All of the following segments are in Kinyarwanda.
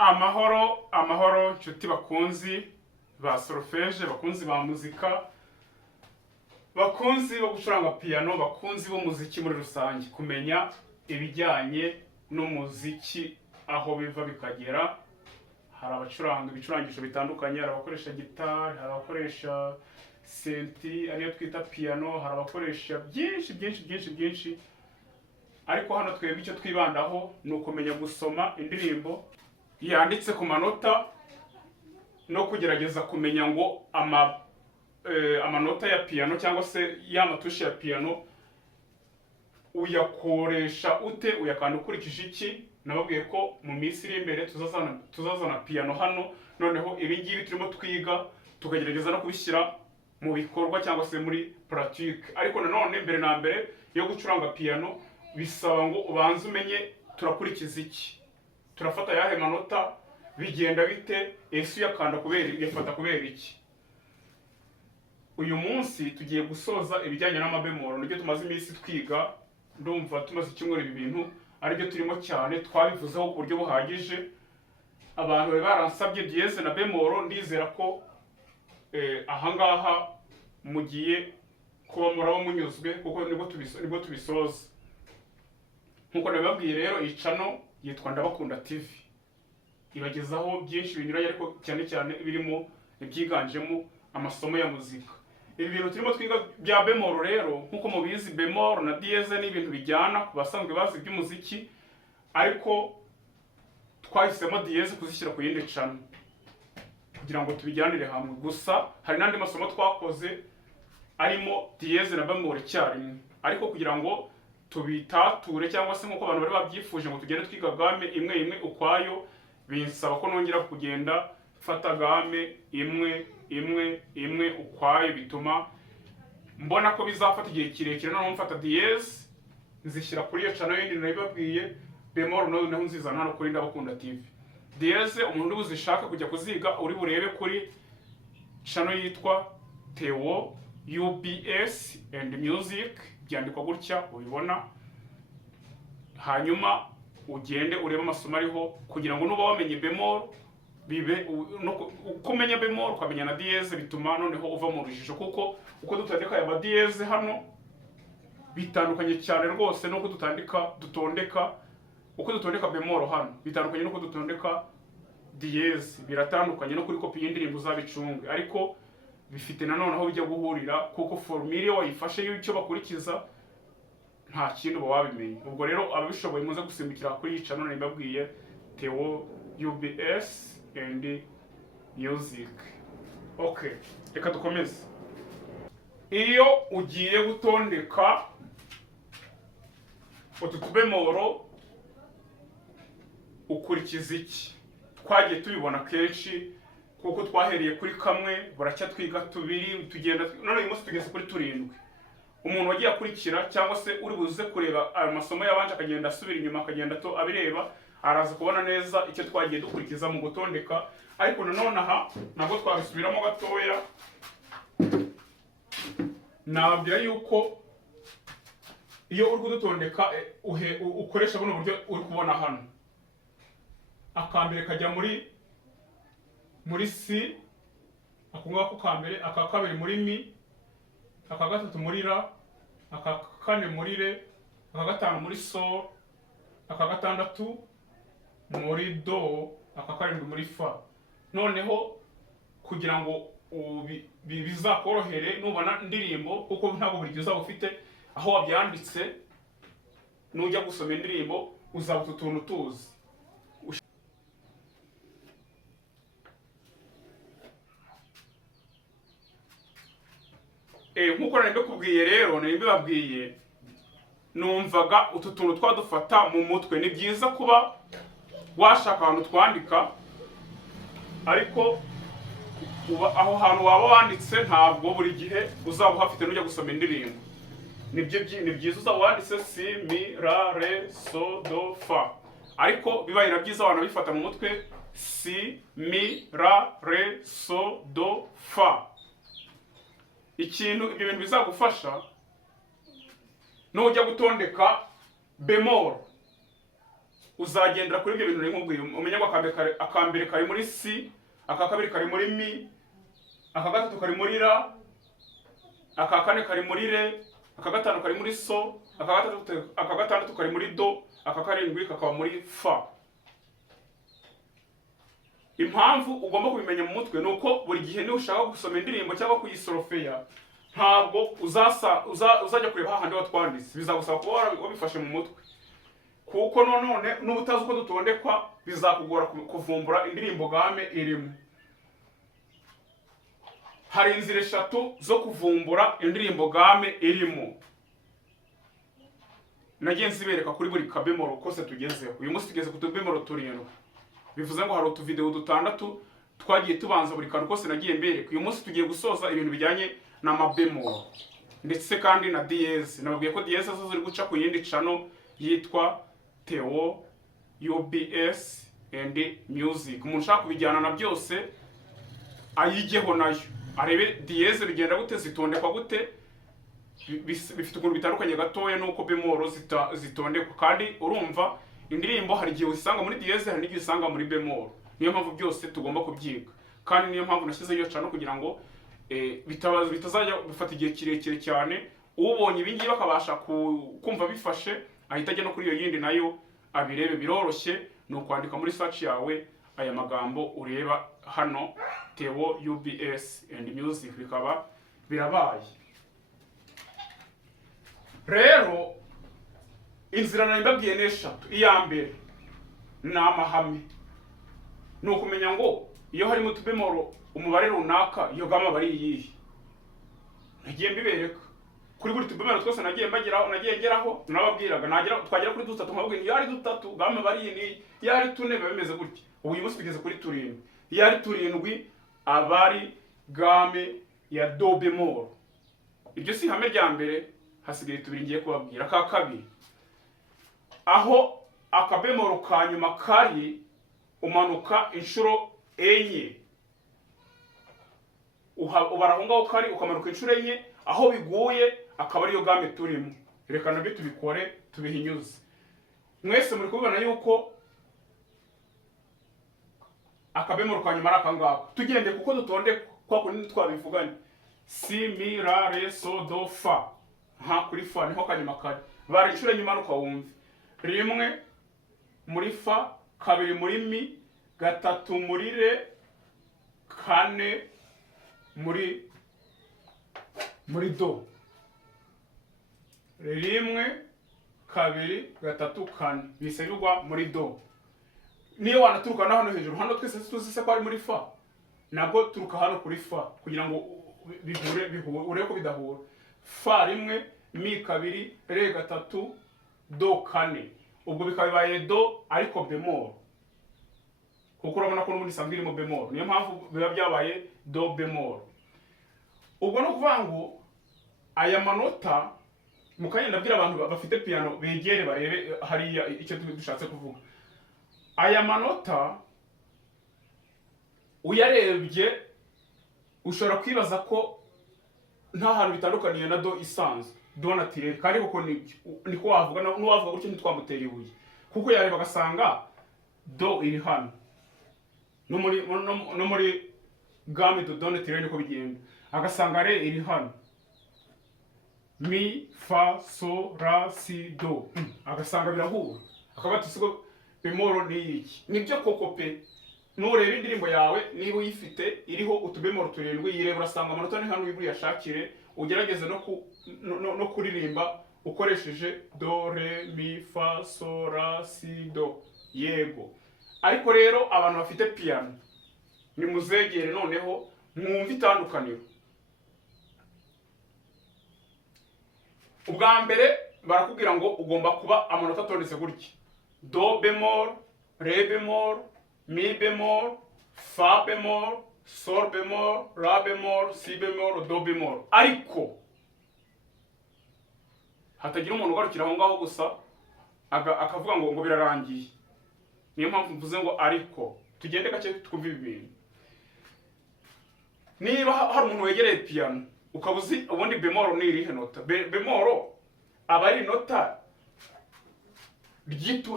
Amahoro nshuti bakunzi ba solfège, bakunzi ba muzika, bakunzi bo gucuranga piano, bakunzi b'umuziki muri rusange. Kumenya ibijyanye n'umuziki aho biva bikagera. Hari abacuranga ibicurangisho bitandukanye, hari abakoresha gitari, hari abakoresha senti ariyo twita piano, hari abakoresha byinshi. Ariko hano twebwe icyo twibandaho ni ukumenya gusoma indirimbo yanditse ku manota no kugerageza kumenya ngo amanota ya piano cyangwa se ya matushi ya piano uyakoresha ute, uyakanda ukurikije iki. Nababwiye ko mu minsi iri imbere tuzazana piano hano, noneho ibingibi turimo twiga tukagerageza no kubishyira mu bikorwa cyangwa se muri pratique. Ariko nanone mbere na mbere yo gucuranga piano bisaba ngo ubanze umenye turakurikiza iki, turafata yahe manota, bigenda bite, ese uyakanda uyafata kubera iki. Uyu munsi tugiye gusoza ibijyanye n'amabemoro, nibyo tumaze iminsi twiga. Ndumva tumaze icyumweru ibi bintu aribyo turimo cyane, twabivuzeho ku buryo buhagije. Abantu bari baransabye dièse na bemoro, ndizera ko ahangaha mugiye kuba muraba munyuzwe kuko nibwo tubisoza. Nkuko nabibabwiye rero, iyi channel yitwa Ndabakunda TV, ibagezaho byinshi binyuranye ariko cyane birimo ibyiganjemo amasomo ya muzika. Ibi bintu turimo twiga bya bemoro rero, nkuko mubizi, bemoro na dièse ni ibintu bijyana ku basanzwe bazi iby'umuziki, ariko twahisemo dièse kuzishyira ku yindi channel kugira ngo tubijyanire hamwe. Gusa hari n'andi masomo twakoze arimo dièse na bemoro icyarimwe, ariko kugira ngo tubitature cyangwa se nkuko abantu bari babyifuje ngo tugende twiga game imwe ukwayo, binsaba ko nongera kugenda fata game imwe ukwayo. Bituma mbona ko bizafata igihe kirekire, noneho mfata dièse nzishyira kuri iyo channel yindi nabibabwiye, bemoro naho nzizana hano kuri Ndabakunda TV. Dièse umuntu uzishaka kujya kuziga uri burebe kuri channel yitwa Theo UBS and Music, byandikwa gutya ubibona. Hanyuma ugende urebe amasomo ariho kugira ngo nuba wamenye bemoro bibe kumenya bemoro ukamenya na dièse, bituma noneho uva mu rujijo, kuko uko dutandika aya dièse hano bitandukanye cyane rwose nuko dutondeka bemoro hano bitandukanye nuko dutondeka dièse, biratandukanye no kuri kopi y'indirimbo uzabicunge, ariko bifite nanone aho bijya guhurira, kuko formule wayifashe y'icyo bakurikiza nta kintu uba wabimenye. Ubwo rero ababishoboye muze gusimbukira kuri iyi channel nibabwiye, Theo UBS and Music. Okay, reka dukomeze. Iyo ugiye gutondeka utu tubemoro ukurikiza iki? Twagiye tubibona kenshi kuko twahereye kuri kamwe, buracya twiga tubiri, tugenda none uyu munsi tugeze kuri turindwi. Umuntu wagiye akurikira cyangwa se uri buze kureba ayo masomo yabanje akagenda asubira inyuma akagenda abireba, araza kubona neza icyo twagiye dukurikiza mu gutondeka. Ariko nanone aha nabwo twabisubiramo gatoya, nababwira yuko iyo uri kudutondeka ukoresha buno buryo uri kubona hano. Akambere kajya muri C, akungako kambere, aka kabiri muri mi, aka gatatu muri ra, aka kane muri re, aka gatanu muri sol, aka gatandatu muri do, aka karindwi muri fa. Noneho kugira ngo bizakorohere nubona indirimbo, kuko ntabwo buri gihe uzaba ufite aho wabyanditse, nujya gusoma indirimbo uzaba utuntu tuzi. Nkuko nabibabwiye rero, nabibabwiye numvaga utu tuntu twadufata mu mutwe. Ni byiza kuba washaka ahantu twandika, ariko aho hantu waba wanditse ntabwo buri gihe uzaba uhafite nujya gusoma indirimbo. Ni byiza uzaba wanditse si, mi, ra, re, so, do, fa, ariko bibaye byiza abantu bifata mu mutwe si, mi, ra, re, so, do, fa. Ibyo bintu bizagufasha nujya gutondeka bemoro uzagendera kuri ibyo bintu nkubwiye, umenye ngo akambere kari muri C, aka kabiri kari muri Mi, aka gatatu kari muri La, aka kane kari muri Re, aka gatanu kari muri So, aka gatandatu kari muri Do, aka karindwi kakaba muri Fa. Impamvu ugomba kubimenya mu mutwe nuko buri gihe niba ushaka gusoma indirimbo cyangwa kuyisorofeya, ntabwo uzajya kureba hahandi watwanditse, bizagusaba kuba wabifashe mu mutwe, kuko none n'uba utazi uko dutondekwa bizakugora kuvumbura indirimbo game irimo. Hari inzira eshatu zo kuvumbura indirimbo game irimo, nagiye nzibereka kuri buri kabemoro kose tugezeho. Uyu munsi tugeze ku tubemoro 7, bivuze ngo hari utuvideo 6 twagiye tubanza buri kantu kose nagiye mbereka. Uyu munsi tugiye gusoza ibintu bijyanye na mabemoro ndetse kandi na diyeze. Nababwiye ko diyeze zo ziri guca ku yindi channel yitwa Theo UBS and Music. Umuntu ushaka kubijyana na byose ayigeho nayo, arebe diyeze bigenda gute, zitondekwa gute, bifite ukuntu bitandukanye gatoya nuko bemoro zitondekwa. Kandi urumva indirimbo hari igihe usanga muri diyeze, hari n'igihe usanga muri bemoro. Niyo mpamvu byose tugomba kubyiga, kandi niyo mpamvu nashyize iyo channel kugira ngo bitazajya bifata igihe kirekire cyane. Ubonye ibingibi bakabasha kumva bifashe, ahita ajya no kuri iyo yindi nayo abirebe. Biroroshye, ni ukwandika muri search yawe aya magambo ureba hano, Theo UBS and Music, bikaba birabaye. Rero inzira nari mbabwiye n'eshatu. Iya mbere ni amahame, ni ukumenya ngo iyo hari mu tubemoro umubare runaka, iyo gama bari iyihe. Nagiye mbibereka kuri buri tubemoro twose, nagiye ngeraho nababwiraga, twagera kuri 3 nkababwira iyo ari 3 gama bari iyi, iyo ari 4 biba bimeze gutya. Ubu uyu munsi tugeze kuri 7. Iyo ari 7 abari game ya do bemoro. Ibyo si ihame rya mbere, hasigaye 2 ngiye kubabwira. Aka kabiri, aho akabemoro ka nyuma kari umanuka inshuro 4, ubara aho ngaho kari ukamanuka inshuro 4, aho biguye akaba ariyo game turimo. Reka nabyo tubikore tubihinyuze. Mwese muri kubibona yuko akabemoro ka nyuma ari aka ngaka. Tugende kuko dutonde kwa kundi twabivuganye: Si, Mi, La, Re, So, Do, Fa. Nka kuri Fa niho kanyuma kari. Bari inshuro nyimanuka wumve: 1 muri Fa, 2 muri Mi, 3 muri Re, 4 muri Do. 1 2 3 4 bise bigwa muri Do. Niyo wanaturuka na hano hejuru, hano twese tuzi se ko ari muri Fa, nabwo turuka hano kuri Fa kugira ngo bihure ko bidahura. Fa 1, Mi 2, Re 3, Do 4. Ubwo bikabaye Do ariko bemoro, kuko urabona ko n'ubundi isanzwe irimo bemoro. Niyo mpamvu biba byabaye Do bemoro. Ubwo no kuvuga ngo aya manota mukanye ndabwira abantu bafite piano begere barebe hariya icyo dushatse kuvuga. Aya manota uyarebye ushobora kwibaza ko nta hantu bitandukaniye na do isanzwe, do naturel, kandi koko niko wavuga, n'uwavuga gutyo ntitwamutera ibuye, kuko yareba agasanga do iri hano no muri game do naturel niko bigenda, agasanga Re iri hano, Mi, Fa, So, La, Si, Do, agasanga birahura, akabati sigo bemoro ni iki. Nibyo koko pe, nureba indirimbo yawe niba uyifite iriho utubemoro 7, yireba urasanga amanota ni hano wiburi yashakire, ugerageze no kuririmba ukoresheje Do, Re, Mi, Fa, So, La, Si, Do. Yego. Ariko rero abantu bafite piano ni muzegere noneho mwumva itandukaniro. Ubwa mbere barakubwira ngo ugomba kuba amanota atondetse gutya: Do bemol, Re bemol, Mi bemol, Fa bemol, Sol bemol, La bemol, Si bemol, Do bemol. Ariko hatagira umuntu ugarukira aho ngaho gusa akavuga ngo birarangiye. Niyo mpamvu mvuze ngo ariko tugende gake twumva ibintu. Niba hari umuntu wegereye piano ukabuzi ubundi bemol ni irihe nota, bemol aba ari nota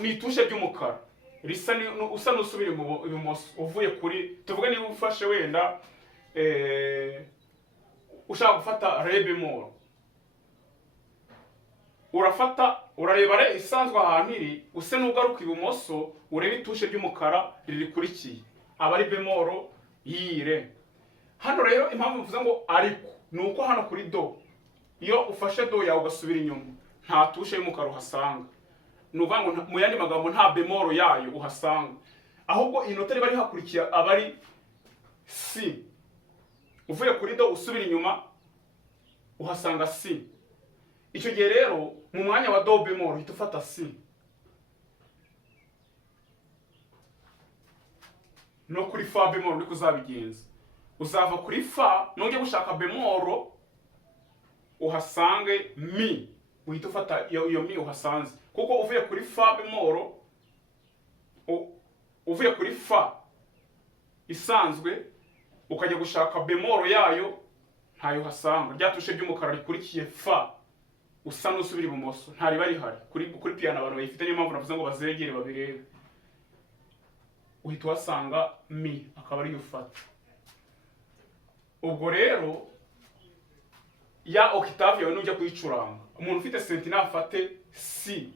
ni itushe ry'umukara risa usa n'usubira ibumoso uvuye kuri, tuvuge niba ufashe wenda ushaka gufata re bemol, urareba re isanzwe ahantu iri, use n'ugaruka ibumoso urebe itushe ry'umukara ririkurikiye, aba ari bemol y'iyi re. Hano rero impamvu mvuze ngo ariko ni uko hano kuri do, iyo ufashe do yawe ugasubira inyuma nta tushe y'umukara uhasanga, ni ukuvuga ngo mu yandi magambo nta bemol yayo uhasanga, ahubwo inota riba rihakurikiye aba ari si. Uvuye kuri do usubira inyuma uhasanga si. Icyo gihe rero mu mwanya wa do bemol uhita ufata si. No kuri fa bemol niko uzabigenza, uzava kuri fa nujya gushaka bemol uhasange mi, uhita ufata iyo mi uhasanze, kuko uvuye kuri fa bemol, uvuye kuri fa isanzwe ukajya gushaka bemol yayo ntayo uhasanga, ryatushe ry'umukara rikurikiye fa usa n'usubira ibumoso ntariba rihari. Kuri piano abantu bayifite, niyo mpamvu navuze ngo bazegere babirebe, uhita uhasanga mi akaba ariyo ufata. Ubwo rero ya octave yawe nujya kuyicuranga, umuntu ufite senti nafate si,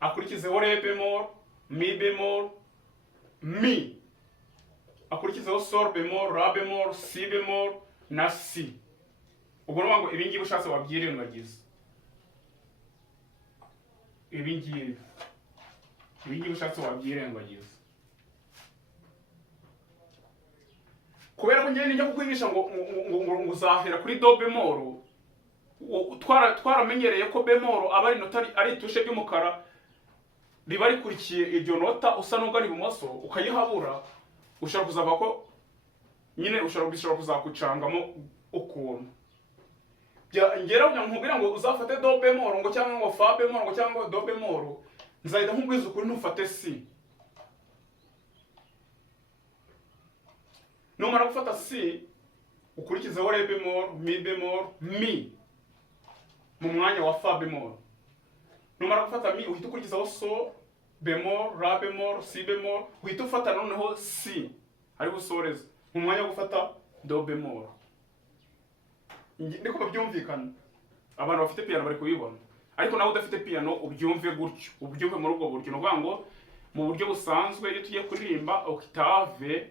akurikizeho re bemol, mi bemol, mi, akurikizeho sol bemol, la bemol, si bemol na si. Ubwo no ngo ibingibi ushatse wabyirengagiza, ibingibi ushatse wabyirengagiza, kubera ko njye njya kukwigisha ngo uzahera kuri do bemol. Twaramenyereye ko bemol aba ari nota, ari itushe ry'umukara riba rikurikiye iryo nota, usa n'ugana ibumoso ukayihabura, ushobora kuzava ko nyine ushobora kuzakucangamo ukuntu. Ngera nkubwira ngo uzafate do bemol ngo cyangwa ngo fa bemol ngo cyangwa do bemol, nzahita nkubwiza ukuri ntufate si. Numara gufata si ukurikizeho re bemol, mi bemol, mi mu mwanya wa fa bemol. Numara gufata mi uhita ukurikizaho sol bemol, la bemol, si bemol, uhita ufata noneho si ari gusoreza mu mwanya wo gufata do bemol. Niko babyumvikana, abantu bafite piano bari kubibona, ariko nawe udafite piano ubyumve gutyo, ubyumve muri ubwo buryo. No kuvuga ngo mu buryo busanzwe iyo tugiye kuririmba octave,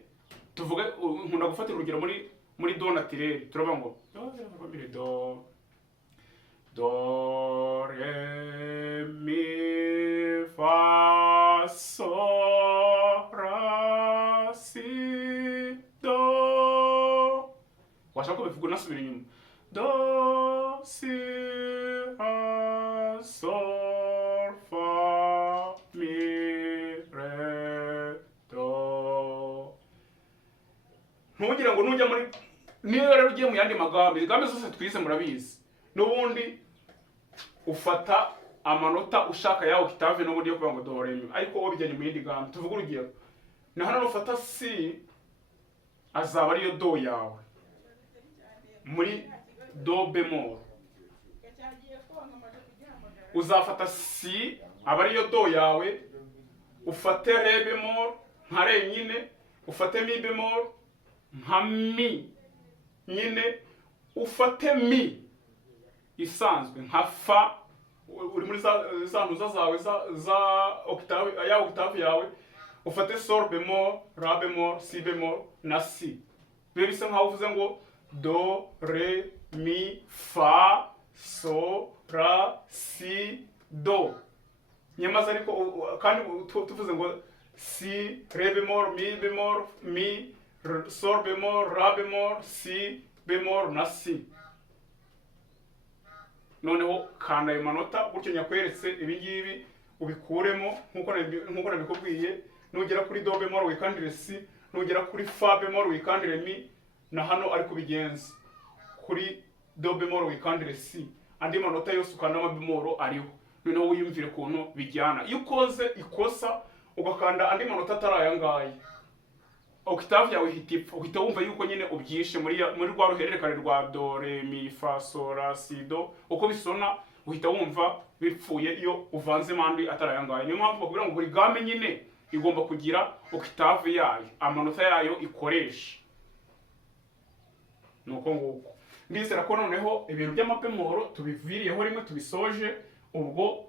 tuvuge nkunda gufatira urugero muri do naturel, turavuga ngo do re mi fa sol la si do, washaka kubivuga unasubira inyuma, do si la sol fa mi re do. Ntugira ngo nujya muri, niyo rero ugiye mu yandi magambo, ibigambo zose twize murabizi, n'ubundi ufata amanota ushaka ya octave n'ubundi yo kuvuga ngo do re mi, ariko wowe bijyanye mu yindi gambo. Tuvuga urugero, na hano ufata si azaba ariyo do yawe muri do bemol, uzafata si aba ariyo do yawe, ufate re bemol nka re nyine, ufate mi bemol nka mi nyine, ufate mi isanzwe nka fa, uri muri za ntuza zawe za octave, ya octave yawe, ufate sol bemol, la bemol, si bemol na si. Bibe bisa nkaho uvuze ngo do re mi fa sol la si do, nyamaze ariko kandi tuvuze ngo si, re bemol, mi bemol, mi, sol bemol, la bemol, si bemol na si. Noneho kanda ayo manota gutyo nyakweretse ibingibi ubikuremo nkuko nabikubwiye. Nugera kuri do bemol wikandire si, nugera kuri fa bemol wikandire mi, na hano ariko bigenza kuri do bemol wikandire si, andi manota yose ukandamo bemol ariho. Noneho wiyumvire ukuntu bijyana. Iyo ukoze ikosa ugakanda andi manota atari aya ngaya, octave yawe uhita wumva yuko nyine ubyishe muri rwa ruhererekane rwa do re mi fa sol la si do, uko bisona uhita wumva bipfuye iyo uvanzemo andi atari aya ngaya. Niyo mpamvu bakubwira ngo buri game nyine igomba kugira octave yayo, amanota yayo ikoresha. Nuko nguko ndizera ko noneho ibintu by'amapemoro tubiviriyeho rimwe tubisoje. Ubwo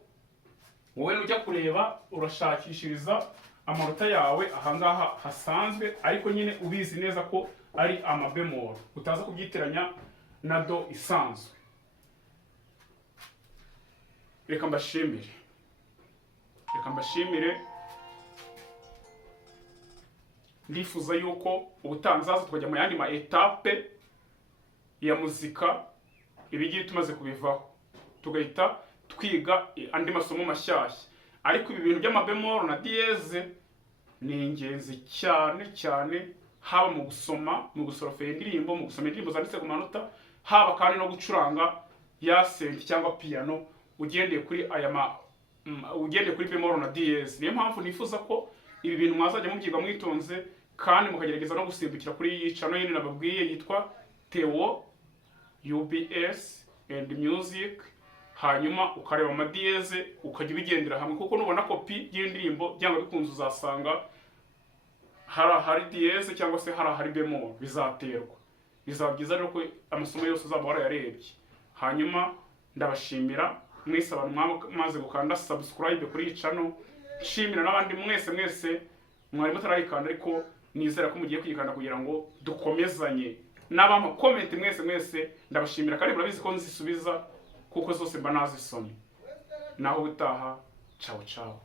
wowe nujya kureba urashakishiriza amanota yawe ahangaha hasanzwe, ariko nyine ubizi neza ko ari amabemoro, utaza kubyitiranya na do isanzwe. Reka mbashimire, ndifuza yuko ubutanzaza tukajya mu yandi ma etape ya muzika ibigiye tumaze kubivaho, tugahita twiga andi masomo mashyashya. Ariko ibi bintu by'amabemoro na diyeze ni ingenzi cyane, haba mu gusorofera indirimbo, mu gusoma indirimbo zanditse ku manota, haba kandi no gucuranga ya senti cyangwa piano ugendeye kuri bemoro na diyeze. Niyo mpamvu nifuza ko ibi bintu mwazajya mubyiga mwitonze, kandi mukagerageza no gusimbukira kuri iyi channel yindi nababwiye yitwa Theo UBS and Music, hanyuma ukareba amadiyeze ukajya ubigendera hamwe, kuko nubona kopi y'indirimbo byanga bikunze uzasanga hari diyeze cyangwa se hari bemoro, bizaterwa. Bizaba byiza rero ko amasomo yose uzaba warayarebye. Hanyuma ndabashimira mwese abantu mwamaze gukanda subscribe kuri iyi channel, nshimira n'abandi mwese mwari mutarayikanda ariko nizera ko mugiye kuyikanda kugira ngo dukomezanye. N'abama comment mwese ndabashimira, kandi murabizi ko nzisubiza kuko zose mba nazisomye. Naho ubutaha, ciao.